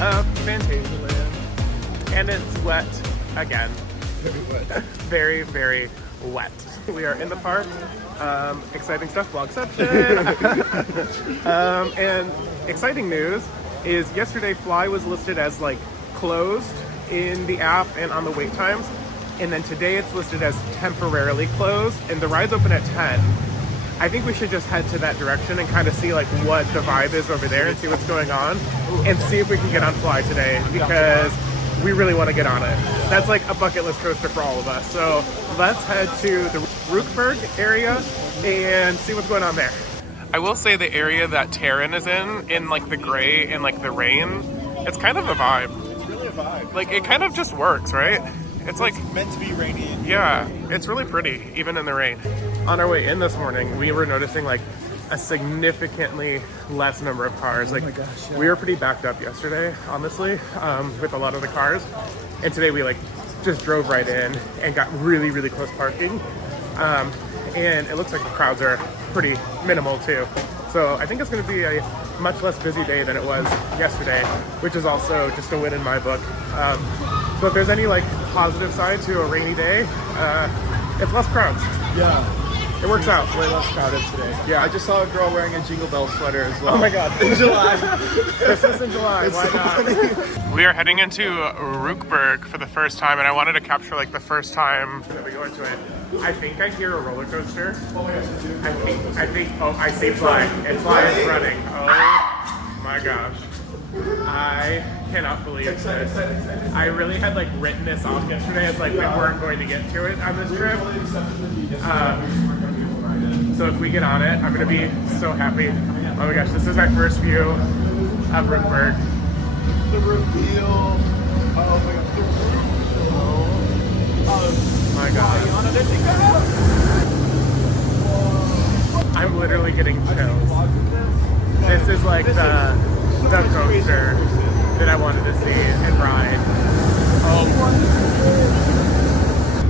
of Phantasialand. And it's wet again. Very wet. Very, very wet. We are in the park. Exciting stuff, vlogception. And exciting news is yesterday F.L.Y was listed as like closed in the app and on the wait times. And then today it's listed as temporarily closed and the ride's open at 10. I think we should just head to that direction and kind of see like what the vibe is over there and see what's going on and see if we can get on F.L.Y today because we really want to get on it. That's like a bucket list coaster for all of us. So let's head to the Rookburgh area and see what's going on there. I will say the area that Taron is in like the gray and like the rain, it's kind of a vibe. It's really a vibe. Like it kind of just works, right? It's like meant to be rainy. Yeah, it's really pretty, even in the rain. On our way in this morning, we were noticing like a significantly less number of cars. Like, oh my gosh, yeah. We were pretty backed up yesterday, honestly, with a lot of the cars. And today we like just drove right in and got really, really close parking. And it looks like the crowds are pretty minimal too. So I think it's gonna be a much less busy day than it was yesterday, which is also just a win in my book. So if there's any like positive side to a rainy day, it's less crowds. Yeah. It works out. Way less crowded today. Yeah. I just saw a girl wearing a Jingle Bell sweater as well. Oh my god. In July. This is in July. Why so not? We are heading into Rookburgh for the first time, and I wanted to capture like the first time that we go into it. I think I hear a roller coaster. I think, oh, I see F.L.Y. And F.L.Y is running. Oh my gosh. I cannot believe this. I really had like written this off yesterday as like we weren't going to get to it on this trip. So if we get on it, I'm gonna be so happy. Oh my gosh, this is my first view of Rookburgh. The reveal. Oh my gosh. Oh my god. I'm literally getting chills. This is like the coaster that I wanted to see and ride. Oh,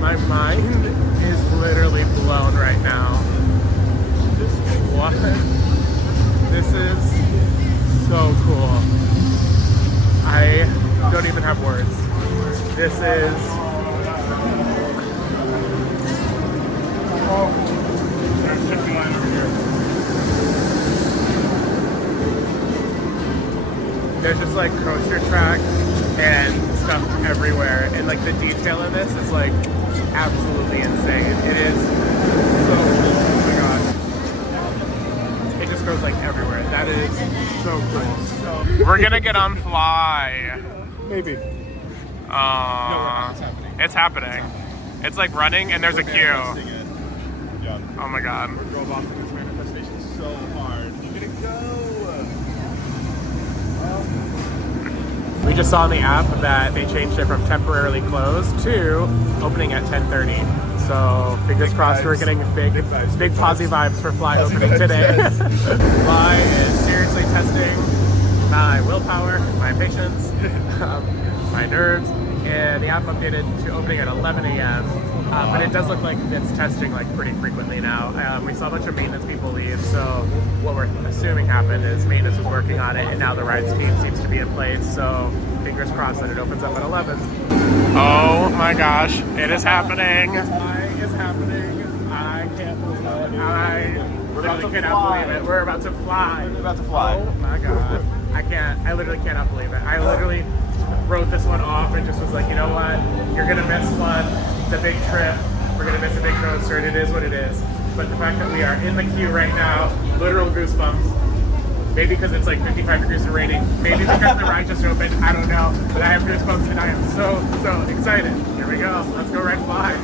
my mind is literally blown right now. What? This is so cool. I don't even have words. This is... Oh, there's a chicken line over here. There's just like coaster tracks and stuff everywhere, and like the detail in this is like absolutely insane. It is so cool. Oh my god. It just goes like everywhere. That is so cool. We're gonna get on F.L.Y. Maybe. No, it's happening. It's happening. It's like running and there's a queue. Yeah. Oh my god. We drove off in this manifestation so hard. You're gonna go. We just saw in the app that they changed it from temporarily closed to opening at 10:30. So fingers crossed we're getting big posy vibes for F.L.Y opening today. F.L.Y is seriously testing my willpower, my patience, my nerves, and the app updated to opening at 11 a.m. But it does look like it's testing like pretty frequently now. We saw a bunch of maintenance people leave, so what we're assuming happened is maintenance was working on it, and now the rides team seems to be in place. So fingers crossed that it opens up at 11. Oh my gosh, it is happening! It is happening. I can't believe it. I literally cannot believe it. We're about to fly. We're about to fly. Oh my god. I literally cannot believe it. I literally wrote this one off and just was like, you know what? You're gonna miss one. It's a big trip. We're gonna miss a big coaster, and it is what it is. But the fact that we are in the queue right now, literal goosebumps. Maybe because it's like 55 degrees and raining. Maybe because the ride just opened. I don't know. But I have goosebumps and I am so excited. Here we go. Let's go ride F.L.Y.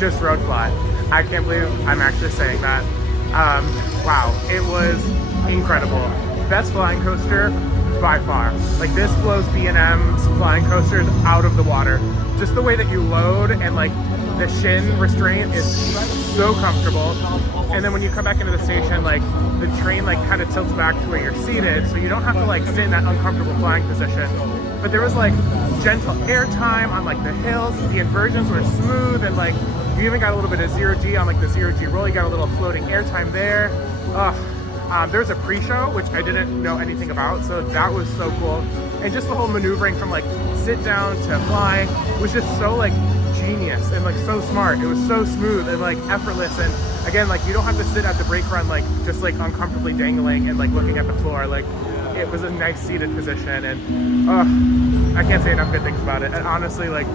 just rode F.L.Y. I can't believe I'm actually saying that. wow, it was incredible. Best flying coaster by far. Like, this blows B&M's flying coasters out of the water. Just the way that you load, and like the shin restraint is so comfortable. And then when you come back into the station, like the train like kind of tilts back to where you're seated, so you don't have to like sit in that uncomfortable flying position. But there was like gentle airtime on like the hills. The inversions were smooth, and like you even got a little bit of 0G on like the 0G roll. You got a little floating airtime there. There's a pre-show, which I didn't know anything about, so that was so cool. And just the whole maneuvering from like sit down to fly was just so like genius and like so smart. It was so smooth and like effortless, and again, like you don't have to sit at the brake run like just like uncomfortably dangling and like looking at the floor. Like, it was a nice seated position, and I can't say enough good things about it. And honestly, like,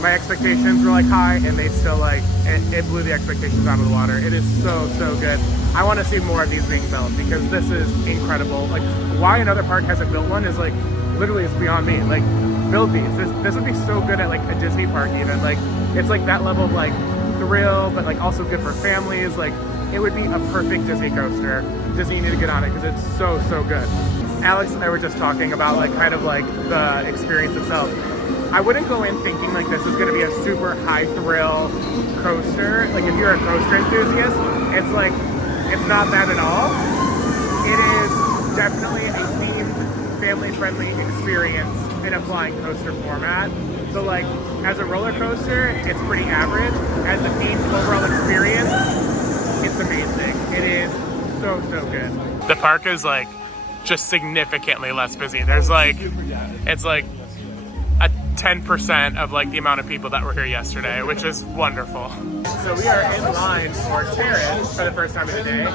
my expectations were like high, and they still like it blew the expectations out of the water. It is so good. I want to see more of these being built, because this is incredible. Like, why another park hasn't built one is like literally it's beyond me. Like, build these. This would be so good at like a Disney park even. Like, it's like that level of like thrill, but like also good for families. Like, it would be a perfect Disney coaster. Disney, you need to get on it because it's so good. Alex and I were just talking about like kind of like the experience itself. I wouldn't go in thinking like this is going to be a super high thrill coaster. Like, if you're a coaster enthusiast, it's like, it's not that at all. It is definitely a themed, family-friendly experience in a flying coaster format. So like, as a roller coaster, it's pretty average. As a themed overall experience, it's amazing. It is so good. The park is like just significantly less busy. There's like, it's like a 10% of like the amount of people that were here yesterday, which is wonderful. So we are in line for Taron for the first time of the day,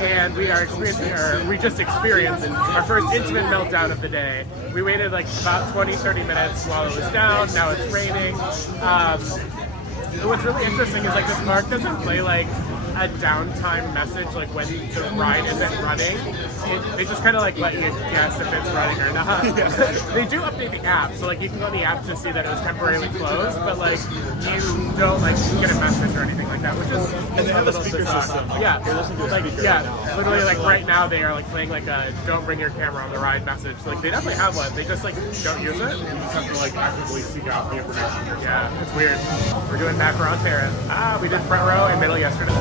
and we are experiencing, or we just experienced our first intimate meltdown of the day. We waited like about 20-30 minutes while it was down. Now it's raining. What's really interesting is like this park doesn't play like a downtime message like when the ride isn't running. They just kind of like let you guess if it's running or not. They do update the app, so like you can go on the app to see that it was temporarily closed, but like you don't like get a message or anything like that, which is, and they have a speaker system. Yeah, you're listening to a like speaker. Yeah, literally like right now they are like playing like a "Don't bring your camera on the ride" message. Like, they definitely have one. They just like don't use it. You just have to like actively seek out the information. Yeah, it's weird. We're doing back around Taron. We did front row and middle yesterday.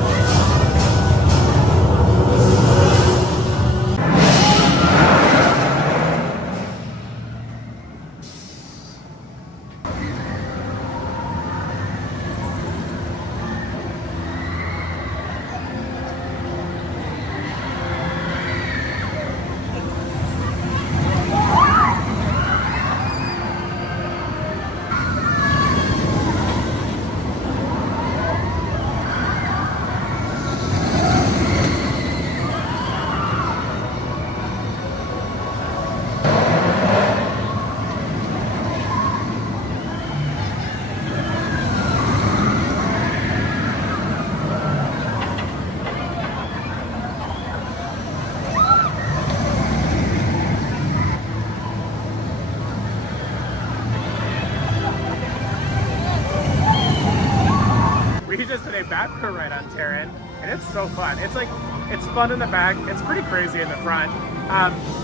We just did a back row ride on Taron, and it's so fun. It's like, it's fun in the back. It's pretty crazy in the front.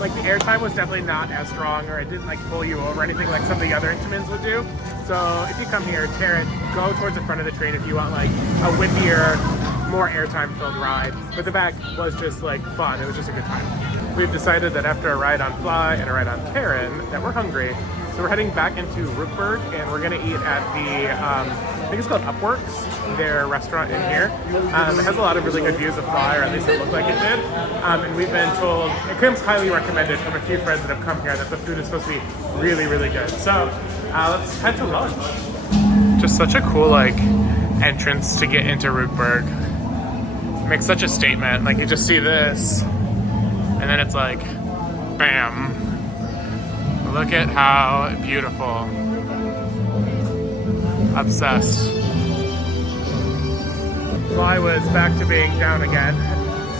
Like, the airtime was definitely not as strong, or it didn't like pull you over or anything like some of the other Intamins would do. So if you come here, Taron, go towards the front of the train if you want like a windier, more airtime filled ride. But the back was just like fun. It was just a good time. We've decided that after a ride on F.L.Y and a ride on Taron that we're hungry. So we're heading back into Rookburgh, and we're gonna eat at the, I think it's called Upworks, their restaurant in here. It has a lot of really good views of F.L.Y, or at least it looked like it did. And we've been told, it comes highly recommended from a few friends that have come here, that the food is supposed to be really good. So let's head to lunch. Just such a cool like entrance to get into Rookburgh. It makes such a statement. Like, you just see this, and then it's like, bam. Look at how beautiful. Obsessed. F.L.Y was back to being down again.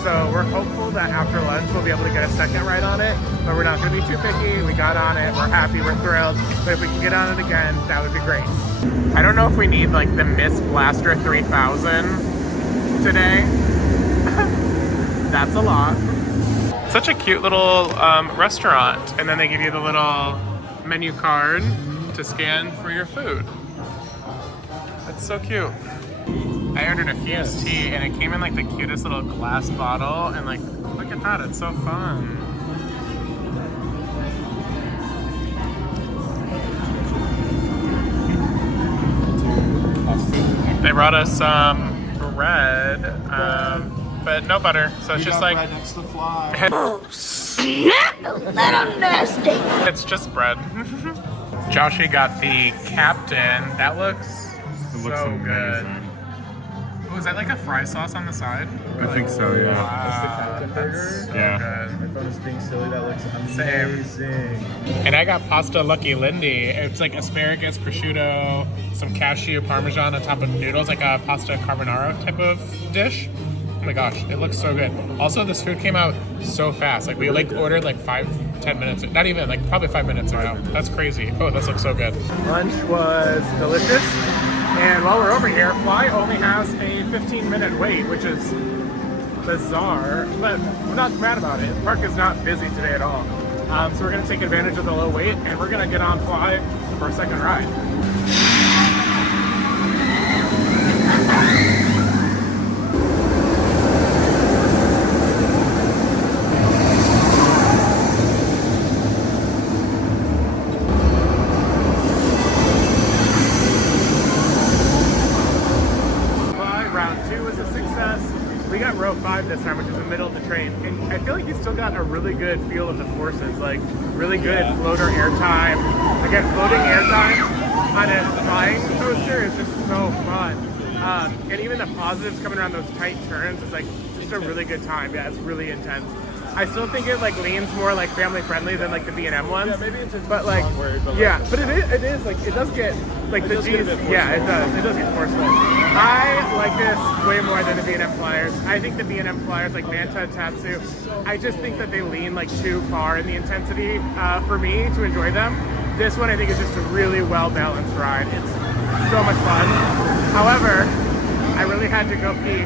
So we're hopeful that after lunch we'll be able to get a second ride on it, but we're not gonna be too picky. We got on it, we're happy, we're thrilled. But if we can get on it again, that would be great. I don't know if we need like the Mist Blaster 3000 today. That's a lot. Such a cute little restaurant. And then they give you the little menu card to scan for your food. That's so cute. I ordered a fused tea and it came in like the cutest little glass bottle, and like, look at that, it's so fun. They brought us some bread, but no butter, so it's just like bread next to the fly. Oh, snap! That nasty. It's just bread. Joshie got the Captain. That looks so good. Oh, is that like a fry sauce on the side? I think so, yeah. Wow, that's so good. I thought this being silly, that looks amazing. And I got pasta Lucky Lindy. It's like asparagus, prosciutto, some cashew parmesan on top of noodles, like a pasta carbonara type of dish. Oh my gosh, it looks so good. Also, this food came out so fast. Like we ordered like 5-10 minutes, not even, like probably 5 minutes ago. That's crazy. Oh, this looks so good. Lunch was delicious. And while we're over here, F.L.Y only has a 15-minute wait, which is bizarre, but we're not mad about it. The park is not busy today at all. So we're gonna take advantage of the low wait, and we're gonna get on F.L.Y for a second ride. We got row 5 this time, which is the middle of the train, and I feel like you still got a really good feel of the forces, like really good floater airtime. Again, floating airtime on a flying coaster is just so fun. And even the positives coming around those tight turns is like just a really good time. Yeah, it's really intense. I still think it like leans more like family friendly than like the B&M ones. Yeah, maybe it's but like word, but yeah, but it is like it does get like the G's. Yeah, it does get forceful. I like this way more than the B&M flyers. I think the B&M flyers like Manta, Tatsu, I just think that they lean like too far in the intensity for me to enjoy them. This one I think is just a really well balanced ride. It's so much fun. However, I really had to go pee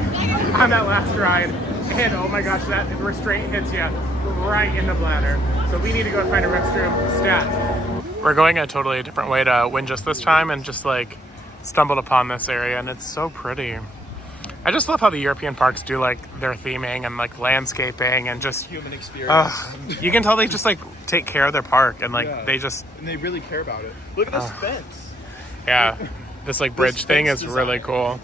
on that last ride. And oh my gosh, that restraint hits you right in the bladder. So we need to go find a restroom stat. We're going a totally different way to Windjust this time, and just like stumbled upon this area, and it's so pretty. I just love how the European parks do like their theming and like landscaping and just human experience. You can tell they just like take care of their park, and like they really care about it. Look at this fence. Yeah, this like bridge thing is really cool.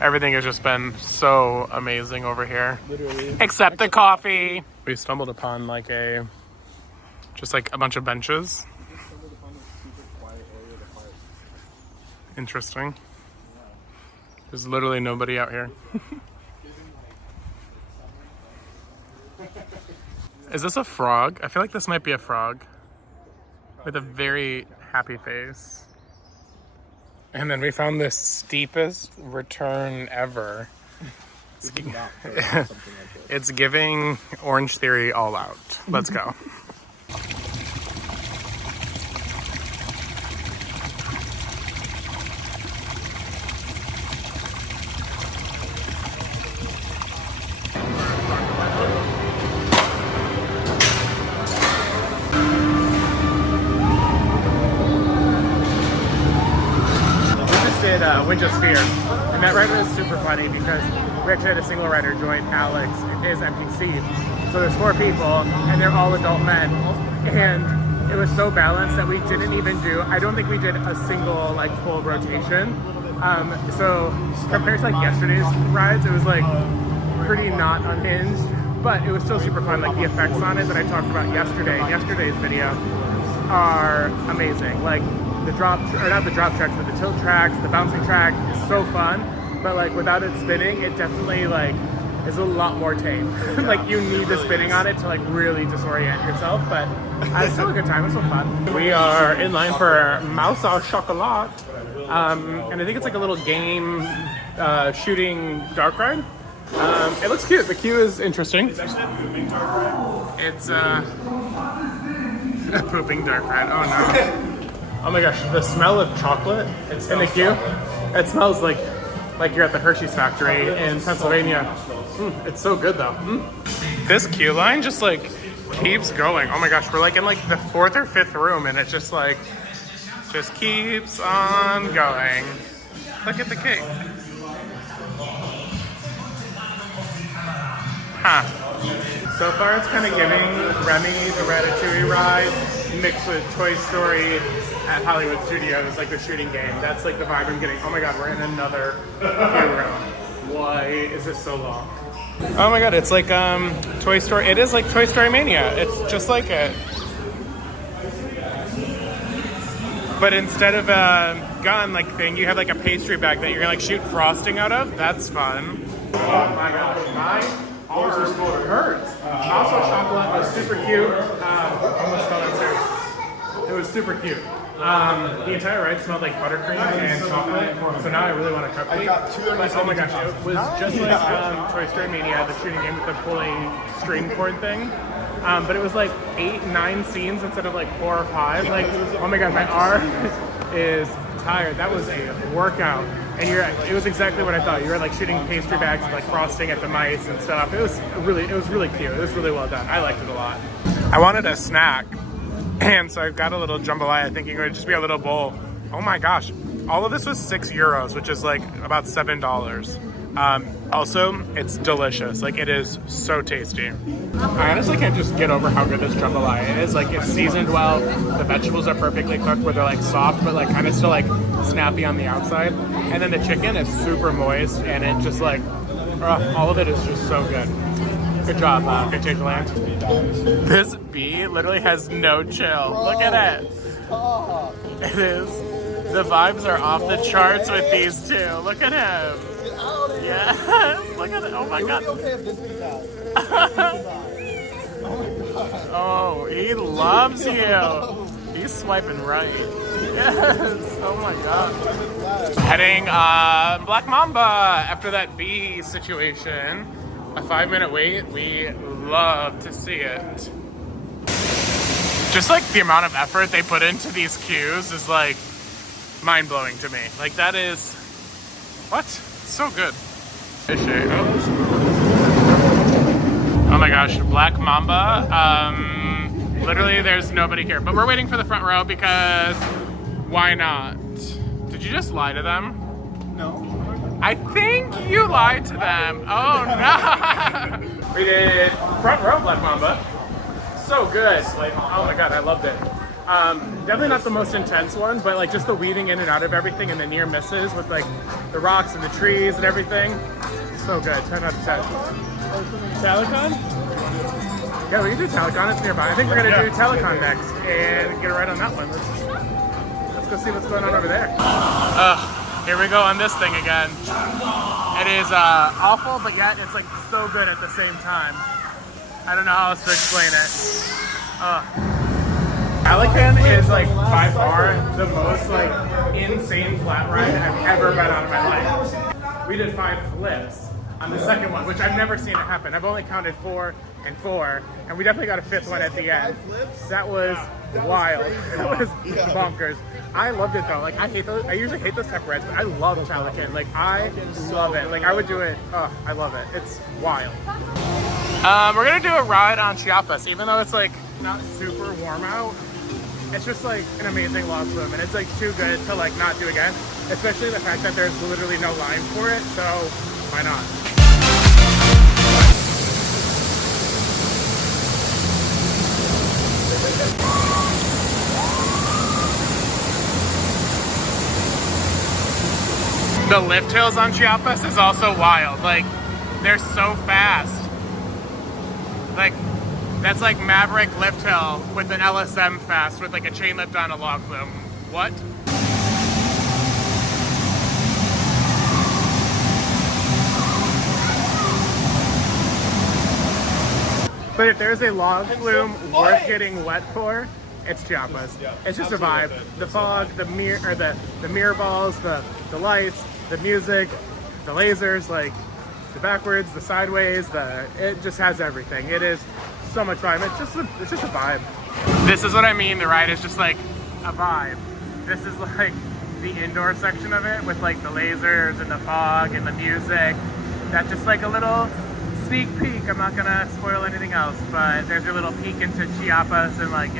Everything has just been so amazing over here. Literally. Except the coffee. We stumbled upon like just like a bunch of benches. Interesting. There's literally nobody out here. Is this a frog? I feel like this might be a frog. With a very happy face. And then we found the steepest return ever. It's giving Orange Theory all out. Let's go. Windjust Fear, and that ride was super funny because we actually had a single rider join Alex in his empty seat. So there's 4 people and they're all adult men, and it was so balanced that we didn't even do, I don't think we did a single like full rotation. So compared to like yesterday's rides, it was like pretty not unhinged, but it was still super fun. Like the effects on it that I talked about yesterday's video are amazing. Like the not the drop tracks, but the tilt tracks, the bouncing track is so fun, but like without it spinning, it definitely like is a lot more tame. Like you need the spinning on it to like really disorient yourself, but it's still a good time. It's so fun. We are in line for Mouse au Chocolat, and I think it's like a little game shooting dark ride. It looks cute. The queue is interesting. It's actually a pooping dark ride. It's a pooping dark ride. Oh no. Oh my gosh, the smell of chocolate in the queue. It smells like you're at the Hershey's factory in Pennsylvania. It's so good though. This queue line just like keeps going. Oh my gosh, we're like in like the 4th or 5th room and it just like, just keeps on going. Look at the cake. Huh. So far it's kind of giving Remy the Ratatouille ride mixed with Toy Story at Hollywood Studios, like the shooting game. That's like the vibe I'm getting. Oh my god, we're in another queue room. Why is this so long? Oh my god, it's like Toy Story. It is like Toy Story Mania. It's just like it. But instead of a gun like thing, you have like a pastry bag that you're gonna like shoot frosting out of. That's fun. Oh my gosh, my arm hurts. Also, chocolate was super cute. Almost fell downstairs. It was super cute. The entire ride smelled like buttercream and chocolate, so now I really want a cupcake. But oh my gosh, it was just like Toy Story Mania, the shooting game with the pulling string cord thing. But it was like 8, 9 scenes instead of like 4 or 5. Like, oh my god, my arm is tired. That was a workout. And it was exactly what I thought. You were like shooting pastry bags with like frosting at the mice and stuff. It was really cute. It was really well done. I liked it a lot. I wanted a snack. And so I've got a little jambalaya thinking it would just be a little bowl. Oh my gosh. All of this was €6, which is like about $7. Also, it's delicious. Like, it is so tasty. I honestly can't just get over how good this jambalaya is. Like, it's seasoned well. The vegetables are perfectly cooked where they're like soft, but like kind of still like snappy on the outside. And then the chicken is super moist and it just like, all of it is just so good. Good job, Phantasialand. This bee literally has no chill. Look at it. It is. The vibes are off the charts with these two. Look at him. Yes. Look at it. Oh my god. Oh, he loves you. He's swiping right. Yes. Oh my god. Heading Black Mamba after that bee situation. A 5-minute wait. We love to see it. Just like the amount of effort they put into these queues is like mind-blowing to me. Like, that is what? It's so good. Oh my gosh, Black Mamba. Literally there's nobody here, but we're waiting for the front row because why not? Did you just lie to them? No. I think you lied to them. Oh no. We did front row Black Mamba. So good. Like, oh my god, I loved it. Definitely not the most intense one, but like just the weaving in and out of everything and the near misses with like the rocks and the trees and everything. So good. 10 out of 10. Telecon? Yeah, we can do Telecon. It's nearby. I think we're gonna do Telecon next and get a ride on that one. Let's go see what's going on over there. Here we go on this thing again. It is awful, but yet it's like so good at the same time. I don't know how else to explain it. Pelican is like by far the most like insane flat ride I've ever been on in my life. We did 5 flips on the second one, which I've never seen it happen. I've only counted 4 and 4, and we definitely got a 5th one at the end. That was wild. That was bonkers. I loved it though. Like, I usually hate those step rides, but I love Pelican. Like, I love it. Like, I would do it. Oh, I love it. It's wild. We're gonna do a ride on Chiapas, even though it's like not super warm out. It's just like an amazing log flume, and it's like too good to like not do again. Especially the fact that there's literally no line for it, so why not? The lift hills on Chiapas is also wild. Like, they're so fast. Like, that's like Maverick lift hill with an LSM fast with like a chain lift on a log flume. What? But if there's a log flume worth getting wet for, it's Chiapas. Yeah, it's just a vibe. The fog, the mirror balls, the lights, the music, the lasers, like the backwards, the sideways, it just has everything. It is so much vibe. It's just a vibe. This is what I mean. The ride is just like a vibe. This is like the indoor section of it with like the lasers and the fog and the music. That's just like a little sneak peek. I'm not gonna spoil anything else, but there's your little peek into Chiapas, and like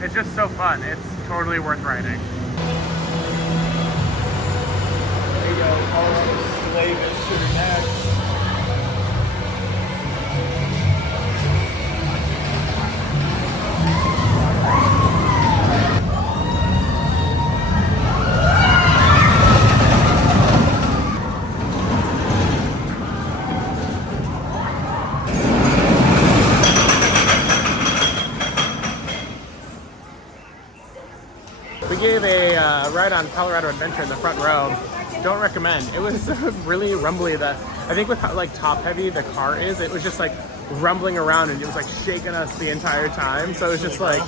it's just so fun. It's totally worth riding. There you go. Also slave into your neck. We gave a ride on Colorado Adventure in the front row. Don't recommend. It was really rumbly. I think with how like top heavy the car is, it was just like rumbling around and it was like shaking us the entire time. So it was just like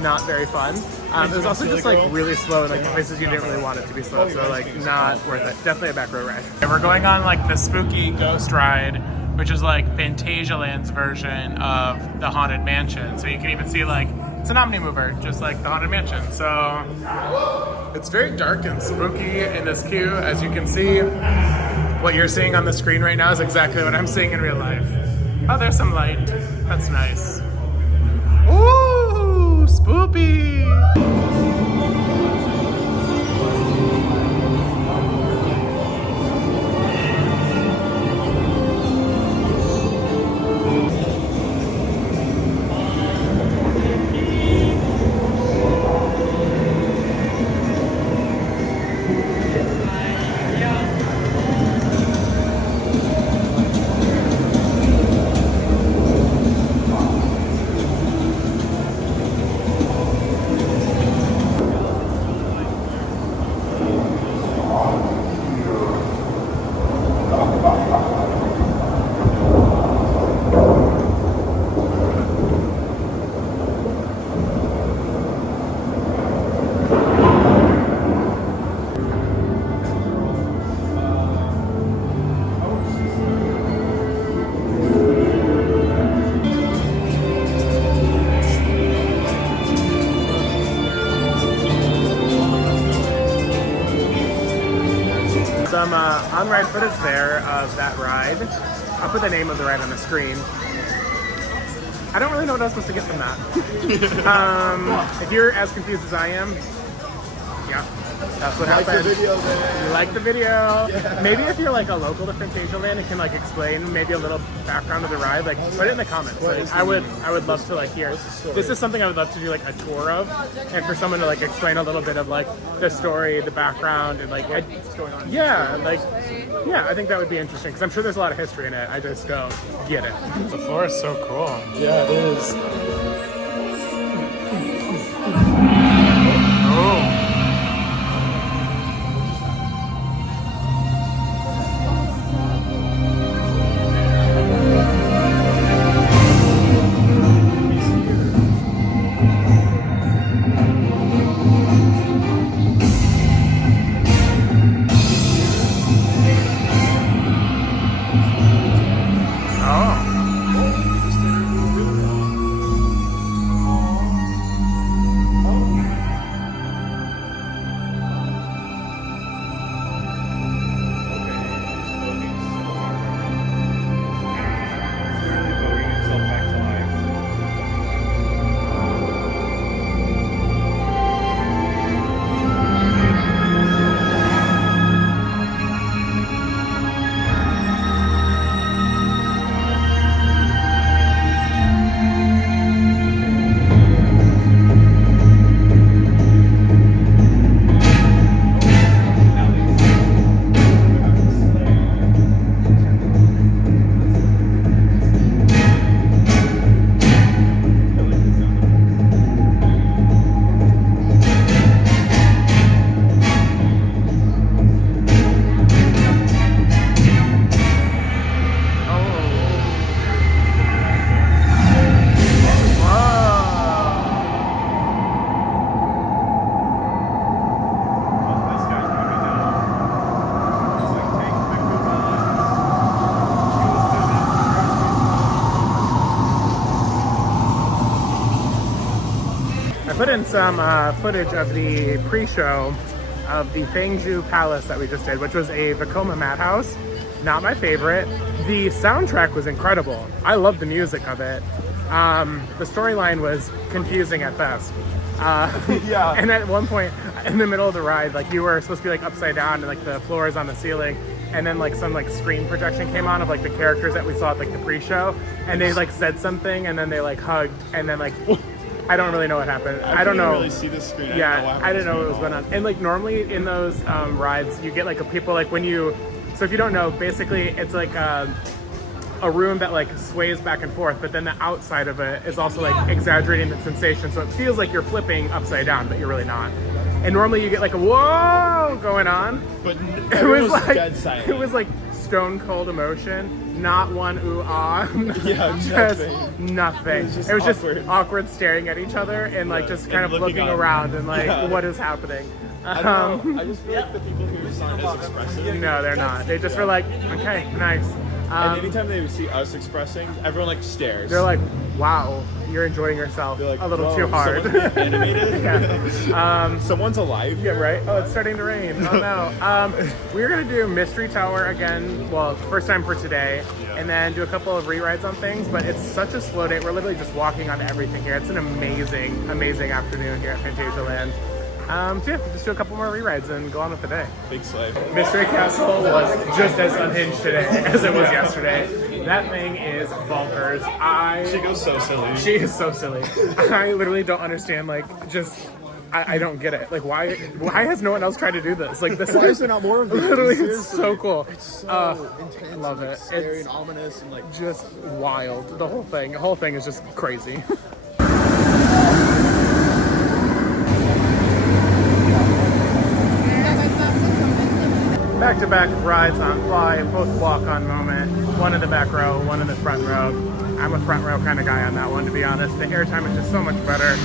not very fun. It was also just like really slow in like places you didn't really want it to be slow. So like not worth it. Definitely a back row ride. And we're going on like the spooky ghost ride, which is like Phantasialand's version of the Haunted Mansion. So you can even see like it's an omni mover, just like the Haunted Mansion. So it's very dark and spooky in this queue. As you can see, what you're seeing on the screen right now is exactly what I'm seeing in real life. Oh, there's some light. That's nice. Ooh, spoopy. Some on-ride footage there of that ride. I'll put the name of the ride on the screen. I don't really know what I was supposed to get from that. If you're as confused as I am, yeah, that's what happened. Like the video there. You like the video. Yeah. Maybe if you're like a local to Phantasialand and can like explain maybe a little background of the ride, like put it in the comments. Like, I would love to like hear. This is something I would love to do like a tour of, and for someone to like explain a little bit of like the story, the background, and like what's going on. Yeah, like I think that would be interesting because I'm sure there's a lot of history in it. I just don't get it. The floor is so cool. Yeah, it is. Oh. put in some footage of the pre-show of the Fangju Palace that we just did, which was a Vekoma Madhouse. Not my favorite. The soundtrack was incredible. I loved the music of it. The storyline was confusing at best. Yeah. And at one point in the middle of the ride, like you were supposed to be like upside down and like the floor is on the ceiling, and then like some like screen projection came on of like the characters that we saw at like the pre-show, and they like said something and then they like hugged, and then like I don't really know what happened. I don't know. Really see the screen. I didn't know what was going on. And like normally in those rides, you get like a people like when you. So if you don't know, basically it's like a room that like sways back and forth, but then the outside of it is also like exaggerating the sensation, so it feels like you're flipping upside down, but you're really not. And normally you get like a whoa going on, But it was like dead silent. it was like stone cold emotion, not one ooh ah, Yeah, just nothing. nothing. It was just awkward staring at each other and like just kind of looking around and like what is happening. I don't know. I just feel like the people who aren't as expressive. No, they're not. They just were like, okay, nice. And anytime they see us expressing, everyone like stares. They're like, wow, you're enjoying yourself like, a little whoa, too hard. someone's being animated? Yeah. Someone's alive. Yeah, right? Oh, it's starting to rain. Oh no. We're gonna do Mystery Tower again, well, first time for today, and then do a couple of re-rides on things, but it's such a slow day. We're literally just walking on everything here. It's an amazing, amazing afternoon here at Phantasialand. So yeah, just do a couple more re-rides and go on with the day. Big slave. Mystery Castle was just as unhinged today as it was yesterday. That thing is bonkers. She goes so silly. She is so silly. I literally don't understand, like, just, I don't get it. Like, why has no one else tried to do this? Like, this Why is there not more of these? Literally, it's Seriously. so cool. It's so intense. I love it. Scary It's and ominous and like just wild. The whole thing is just crazy. Back-to-back rides on F.L.Y, both walk-on moment. One in the back row, one in the front row. I'm a front row kind of guy on that one, to be honest. The airtime is just so much better,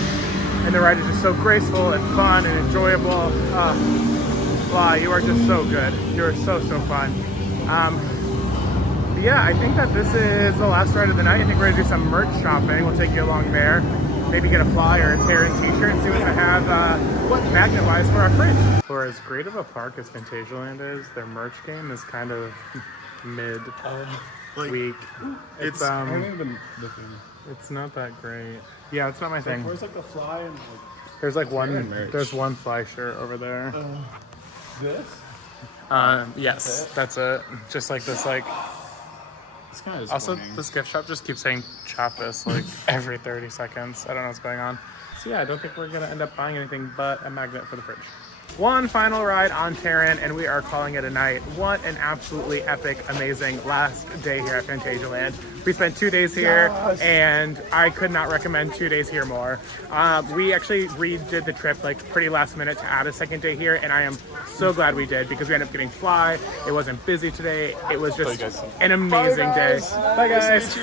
and the ride is just so graceful and fun and enjoyable. F.L.Y, you are just so good. You're so fun. But yeah, I think that this is the last ride of the night. I think we're gonna do some merch shopping. We'll take you along there. Maybe get a F.L.Y or a Taron t-shirt and see what they have magnet-wise for our fridge. For as great of a park as Phantasialand is, their merch game is kind of mid-week. it's I haven't even looking. It's not that great. Yeah, it's not my thing. Where's like the fly and like There's like merch. there's one F.L.Y shirt over there. this? Yes, that's it. Just like this, like. It's kind of Also, this gift shop just keeps saying Chiapas like every 30 seconds. I don't know what's going on. So yeah, I don't think we're gonna end up buying anything but a magnet for the fridge. One final ride on Taron, and we are calling it a night. What an absolutely epic, amazing last day here at Phantasialand. We spent 2 days here, and I could not recommend 2 days here more. We actually redid the trip like pretty last minute to add a second day here, and I am so glad we did because we ended up getting F.L.Y. It wasn't busy today. It was just an amazing day. Bye guys.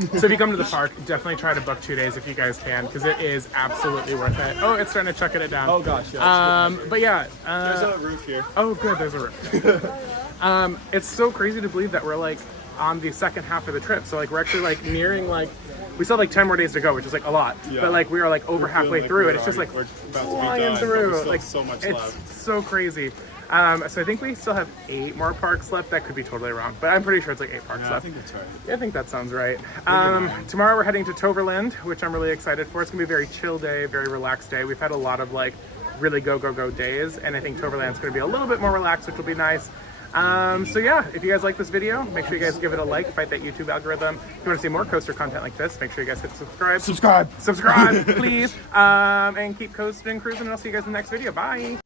So if you come to the park, definitely try to book 2 days if you guys can, because it is absolutely worth it. Oh, it's starting to chucking it down. Oh gosh, yeah. But yeah. There's a roof here. Oh good, there's a roof. It's so crazy to believe that we're like on the second half of the trip. So like we're actually like nearing like, we still have like 10 more days to go, which is like a lot. Yeah. But like we are like over halfway through it. It's just like we're about to be flying done, but through. there's Like so much it's left. so crazy. So I think we still have 8 more parks left. That could be totally wrong, but I'm pretty sure it's like 8 parks Yeah, I left. think that's right. Yeah, I think that sounds right. Tomorrow we're heading to Toverland, which I'm really excited for. It's gonna be a very chill day, very relaxed day. We've had a lot of like really go days, and I think Toverland's gonna be a little bit more relaxed, which will be nice. So yeah, if you guys like this video, make sure you guys give it a like, fight that YouTube algorithm. If you want to see more coaster content like this, make sure you guys hit subscribe, please, and keep coasting and cruising, and I'll see you guys in the next video. Bye.